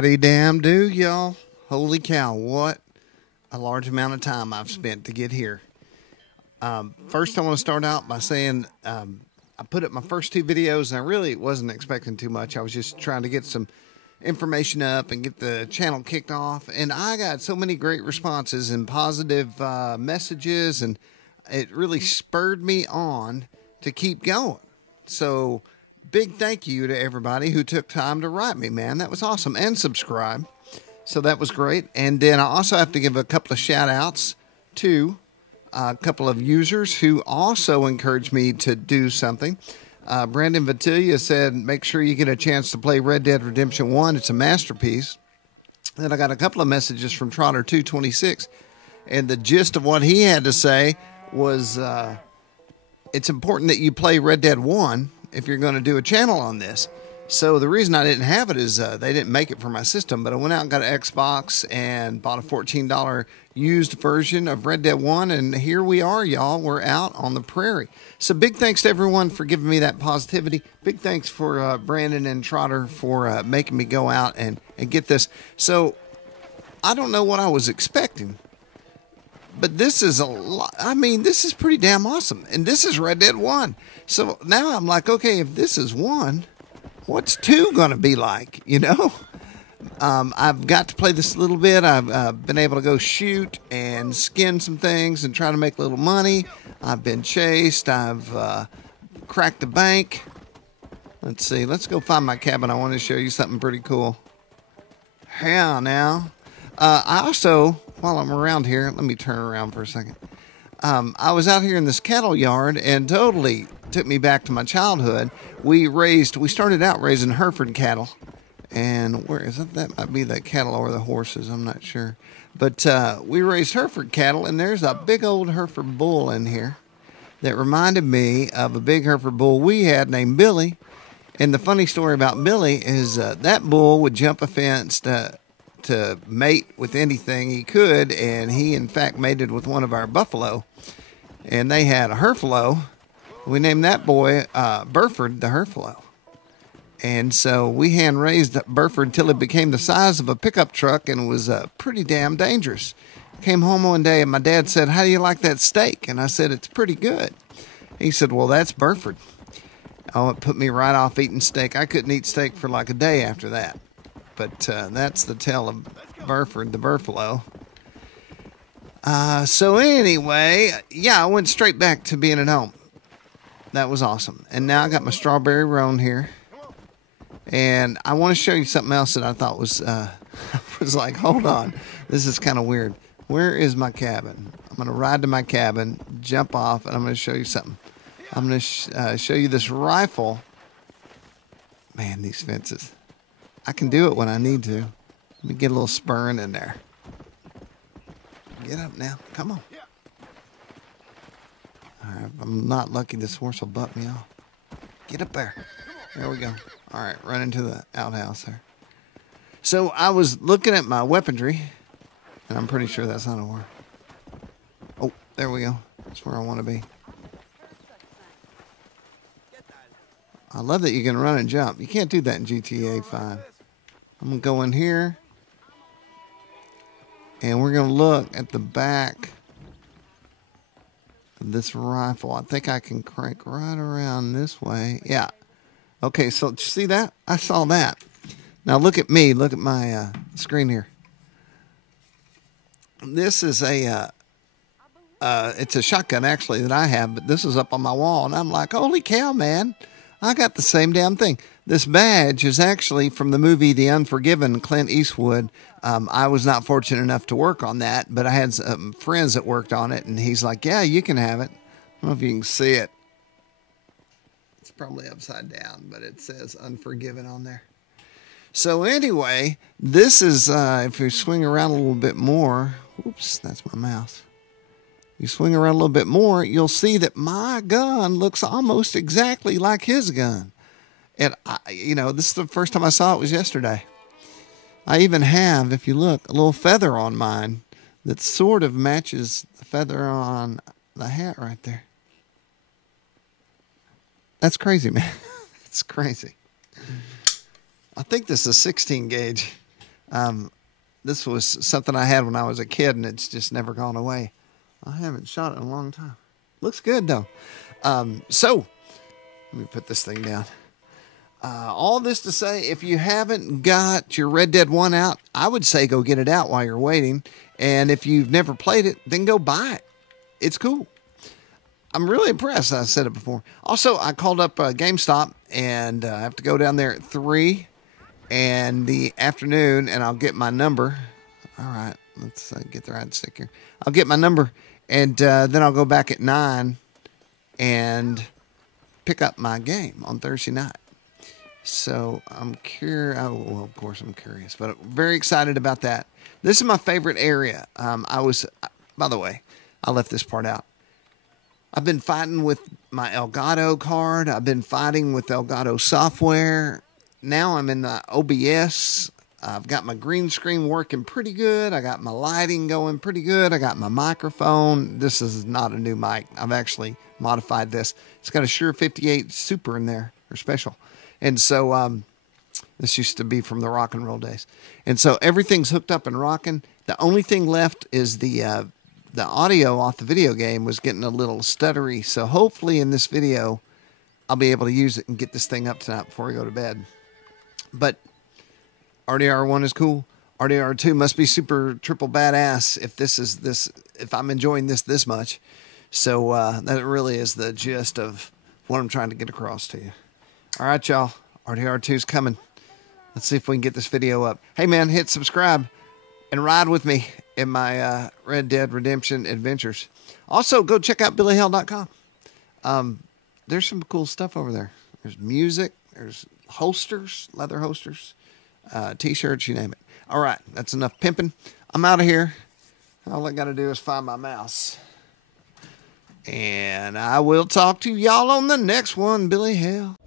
Howdy damn do, y'all. Holy cow, what a large amount of time I've spent to get here. First, I want to start out by saying I put up my first two videos, and I really wasn't expecting too much. I was just trying to get some information up and get the channel kicked off, and I got so many great responses and positive messages, and it really spurred me on to keep going. So big thank you to everybody who took time to write me, man. That was awesome. And subscribe. So that was great. And then I also have to give a couple of shout outs to a couple of users who also encouraged me to do something. Brandon Vatilia said, make sure you get a chance to play Red Dead Redemption 1. It's a masterpiece. Then I got a couple of messages from Trotter226. And the gist of what he had to say was it's important that you play Red Dead 1 if you're going to do a channel on this. So the reason I didn't have it is they didn't make it for my system, but I went out and got an Xbox and bought a $14 used version of Red Dead 1, and here we are, y'all. We're out on the prairie. So big thanks to everyone for giving me that positivity. Big thanks for Brandon and Trotter for making me go out and get this. So I don't know what I was expecting, but this is a lot. I mean, this is pretty damn awesome, and this is Red Dead 1. So now I'm like, okay, if this is 1, what's 2 going to be like, you know? I've got to play this a little bit. I've been able to go shoot and skin some things and try to make a little money. I've been chased. I've cracked the bank. Let's see. Let's go find my cabin. I want to show you something pretty cool. Hell now. I also, while I'm around here, let me turn around for a second. I was out here in this cattle yard and totally took me back to my childhood. We started out raising Hereford cattle, and where is it? That might be the cattle or the horses, I'm not sure. But we raised Hereford cattle, and there's a big old Hereford bull in here that reminded me of a big Hereford bull we had named Billy. And the funny story about Billy is that bull would jump a fence to mate with anything he could, and he in fact mated with one of our buffalo, and they had a Herfalo. We named that boy Burford the Herfalo. And so we hand raised Burford till it became the size of a pickup truck and was pretty damn dangerous. Came home one day and my dad said, how do you like that steak? And I said, it's pretty good. He said, well, that's Burford. Oh, it put me right off eating steak. I couldn't eat steak for like a day after that. But that's the tale of Burford the Buffalo. So anyway, yeah, I went straight back to being at home. That was awesome. And now I got my strawberry roan here. And I want to show you something else that I thought was, was like, hold on. This is kind of weird. Where is my cabin? I'm going to ride to my cabin, jump off, and I'm going to show you something. I'm going to show you this rifle. Man, these fences. I can do it when I need to. Let me get a little spurring in there. Get up now. Come on. All right, if I'm not lucky, this horse will butt me off. Get up there. There we go. All right, run into the outhouse there. So I was looking at my weaponry, and I'm pretty sure that's not a war. Oh, there we go. That's where I want to be. I love that you can run and jump. You can't do that in GTA 5. I'm going to go in here, and we're going to look at the back of this rifle. I think I can crank right around this way. Yeah. Okay, so see that? I saw that. Now look at me. Look at my screen here. This is it's a shotgun actually that I have, but this is up on my wall, and I'm like, holy cow, man. I got the same damn thing. This badge is actually from the movie The Unforgiven, Clint Eastwood. I was not fortunate enough to work on that, but I had some friends that worked on it, and he's like, yeah, you can have it. I don't know if you can see it. It's probably upside down, but it says Unforgiven on there. So anyway, this is, if you swing around a little bit more, oops, that's my mouse. You swing around a little bit more, you'll see that my gun looks almost exactly like his gun. And, this is the first time I saw it was yesterday. I even have, if you look, a little feather on mine that sort of matches the feather on the hat right there. That's crazy, man. It's crazy. I think this is 16 gauge. This was something I had when I was a kid, and it's just never gone away. I haven't shot it in a long time. Looks good, though. So, let me put this thing down. All this to say, if you haven't got your Red Dead 1 out, I would say go get it out while you're waiting. And if you've never played it, then go buy it. It's cool. I'm really impressed. I said it before. Also, I called up GameStop, and I have to go down there at 3 in the afternoon, and I'll get my number. All right, let's get the right stick here. I'll get my number, and then I'll go back at 9 and pick up my game on Thursday night. So I'm curious. Oh, well, of course I'm curious, but I'm very excited about that. This is my favorite area. By the way, I left this part out. I've been fighting with my Elgato card. I've been fighting with Elgato software. Now I'm in the OBS. I've got my green screen working pretty good. I got my lighting going pretty good. I got my microphone. This is not a new mic. I've actually modified this. It's got a Shure 58 Super in there, or special. And so this used to be from the rock and roll days. And so everything's hooked up and rocking. The only thing left is the audio off the video game was getting a little stuttery. So hopefully in this video, I'll be able to use it and get this thing up tonight before we go to bed. But RDR1 is cool. RDR2 must be super triple badass if I'm enjoying this much. So that really is the gist of what I'm trying to get across to you. All right, y'all. RDR2's coming. Let's see if we can get this video up. Hey, man, hit subscribe and ride with me in my Red Dead Redemption adventures. Also, go check out BillyHale.com. There's some cool stuff over there. There's music. There's holsters, leather holsters, T-shirts, you name it. All right, that's enough pimping. I'm out of here. All I got to do is find my mouse. And I will talk to y'all on the next one, Billy Hale.